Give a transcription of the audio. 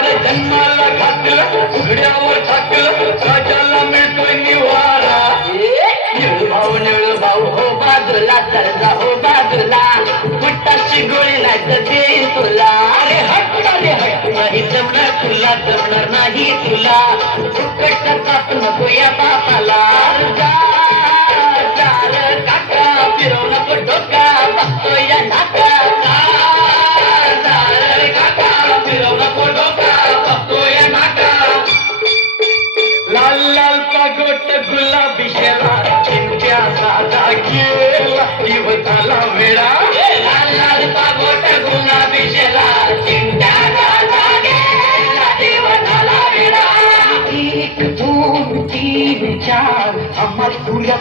अरे जन्माला घातलं उघड्यावर टाकलं राजाला मिळतोय निवारा निळू भाऊ हो बाजूला सरजा हो बाजूला फुटाची गोळी नाही तर देईन तुला अरे हट नाही जमणार तुला जमणार नाही तुला फुकट ताप नको या बापाला काका फिरव नको डोका बघतो या नाका काका फिरव नको डोका बघतो या नाका लाल लाल पागोट गुलाबी शेरा चिंट्या साधा गेला दिवसाला वेळा लाल लाल पागोट गुलाबी शेरा चिंट्या साधा गेला दिवसाला वेळा 1 2 3 4 आम्हा तुला